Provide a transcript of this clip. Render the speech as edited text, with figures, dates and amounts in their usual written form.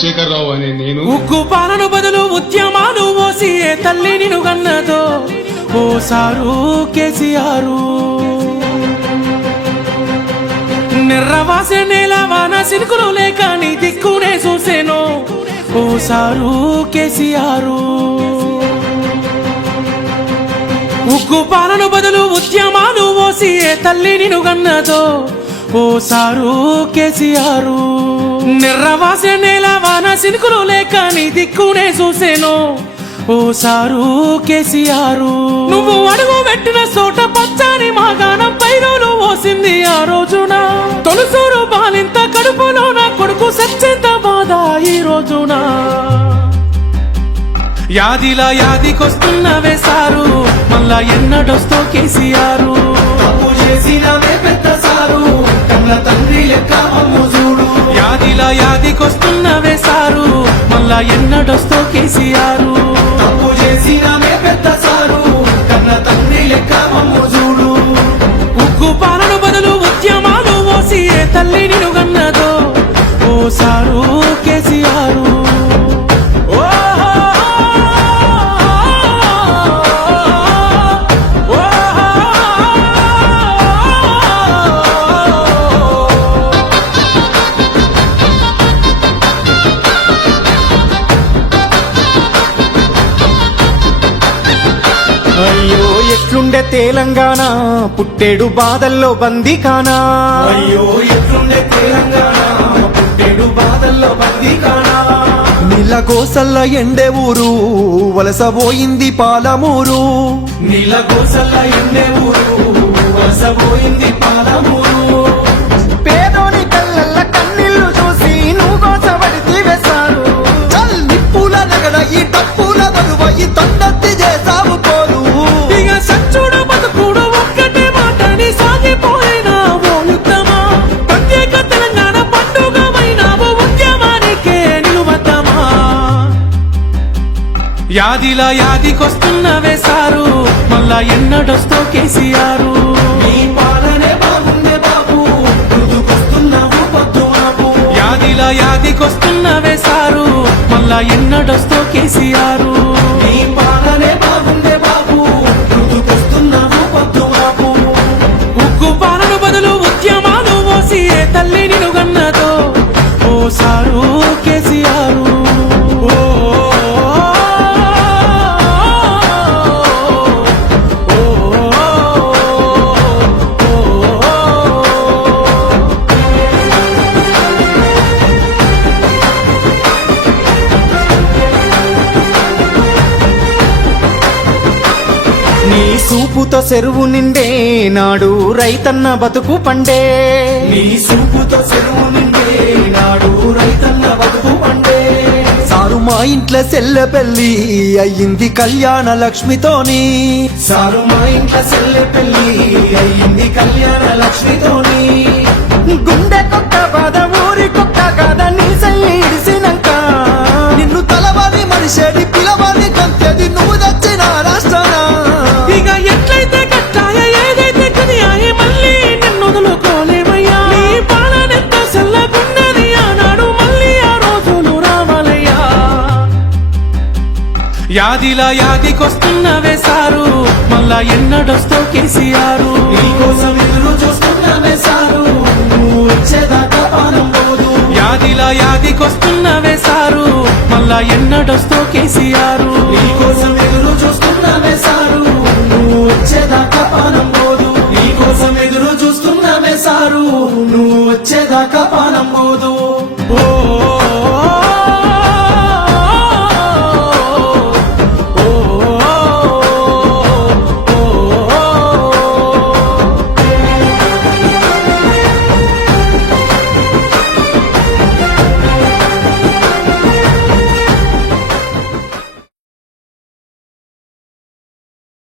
చంద్రశేఖరరావు అనే నేను ఉక్కు పాలన బదులు ఉద్యమాలు ఓసి ఏ తల్లి నిన్ను గన్నదో ఓ సారు కేసీఆర్. నిర్రవాసే నేల వాన సినుకులు లేక నీ దిక్కునే చూసేను ఓ సారు కేసీఆర్. ఉక్కు పాలన బదులు ఉద్యమాలు ఓసి ఏ తల్లి నిన్ను గన్నదో ఓ సారు కేసీఆర్. నిర్రవాసే నేల వాన సినుకులు లేక నీ దిక్కునే చూసేను ఓ సారు కేసీఆర్. నువ్వు అడుగు పెట్టిన చోట పచ్చని మాగాణం పైరులు ఓసింది ఆ రోజున. తొలుసూరు బాలింత కడుపులో నా కొడుకు సచ్చేంత బాధ ఈ రోజున. యాదిలా యాదికొస్తున్నవే సారు మళ్ళా ఎన్నడొస్తో కేసీఆర్. తప్పు చేసినవే పెద్ద సారు కన్న తండ్రి లెక్క మమ్ము చూడు. యాదిలా యాదికొస్తున్నవే సారు మళ్ళా ఎన్నడొస్తో కేసీఆర్. తప్పు చేసినవే పెద్ద సారు కన్న తండ్రి లెక్క మమ్ము చూడు. ఉక్కు పాలన బదులు ఉద్యమాలు ఓసి ఏ తల్లి నిన్ను గన్నదో ఓ సారు కేసీఆర్. అయ్యో ఎట్లుండే తెలంగాణ పుట్టేడు బాధల్లో బందీకానా. అయ్యో ఎట్లుండే తెలంగాణ పుట్టేడు బాధల్లో బందీకానా. నీళ్ళ గోసల్ల ఎండే ఊరు వలసపోయింది పాలమూరు. నీళ్ళ గోసల్ల ఎండే ఊరు వలసపోయింది పాలమూరు. పేదోని కళ్ళల్ల కన్నీళ్లు చూసి నువ్వు గోసపడితే వేశారు. చల్ నిప్పుల నగడ ఈ డప్పుల బరువ ఈ తొండత్తి చేసావు పోరు. ఇక సచ్చుడు బతుకుడు ఒక్కటే మాటని సాగిపోయినా ఓ యుద్ధమా. ప్రత్యేక తెలంగాణ పండుగమైనావు ఉద్యమానికే నిలువద్దమా. యాదిలా యాదికొస్తున్నవే సారు మళ్ళా ఎన్నడొస్తో కేసీఆర్. నీ పాలనే బాగుండే బాబు రుదుకొస్తున్నావు పొద్దు మాపు. యాదిలా యాదికొస్తున్నవే సారు మళ్ళా ఎన్నడొస్తో కేసీఆర్. నీ పాలనే బాగుండే బాబు రుదుకొస్తున్నావు పొద్దు మాపు. ఉక్కు పాలన బదులు ఉద్యమాలు ఓసి ఏ తల్లి నిన్ను గన్నదో ఓ సారు కేసీఆర్. నీ సూపుతో చెరువు నిండే నాడు రైతన్న బతుకు పండే. నీ సూపుతో చెరువు నిండే నాడు రైతన్న బతుకు పండే. సారు మా ఇంట్లో సెల్లె పెళ్లి అయ్యింది కళ్యాణ లక్ష్మితోని. సారు మా ఇంట్లో సెల్లె పెళ్లి అయ్యింది కళ్యాణ లక్ష్మితోని. గుండె కొక్క బాధ ఊరి కొక్క కాద నీ సల్లి ఇడిసినాక నిన్ను తలవారి మనిషేది పిలవారి కొంతది నువ్వు తెచ్చిన రాష్ట్రాన. ఇక ఎట్లయితే కట్టాయ ఏదైతే కదియాయి మళ్ళీ నిన్ను వదులుకోలేమయ్యా. నీ పాలనెంతో చల్లగున్నది ఆనాడు మళ్ళీ ఆ రోజులు రావాలయ్యా. యాదిలా యాదికొస్తున్నవే సారు మళ్ళా ఎన్నడొస్తో కేసీఆర్. నీకోసం ఎదురు చూస్తున్నానే సారు నువ్వు వచ్చేదాకా పానం పోదు. యాదిలా యాదికొస్తున్నవే సారు మళ్ళా ఎన్నడొస్తో కేసీఆర్. నీకోసం ఎదురు చూస్తున్నానే సారు నువ్వు వచ్చేదాకా పానం పోదు. నీకోసం ఎదురు చూస్తున్నానే సారు నువ్వు వచ్చేదాకా పానం పోదు.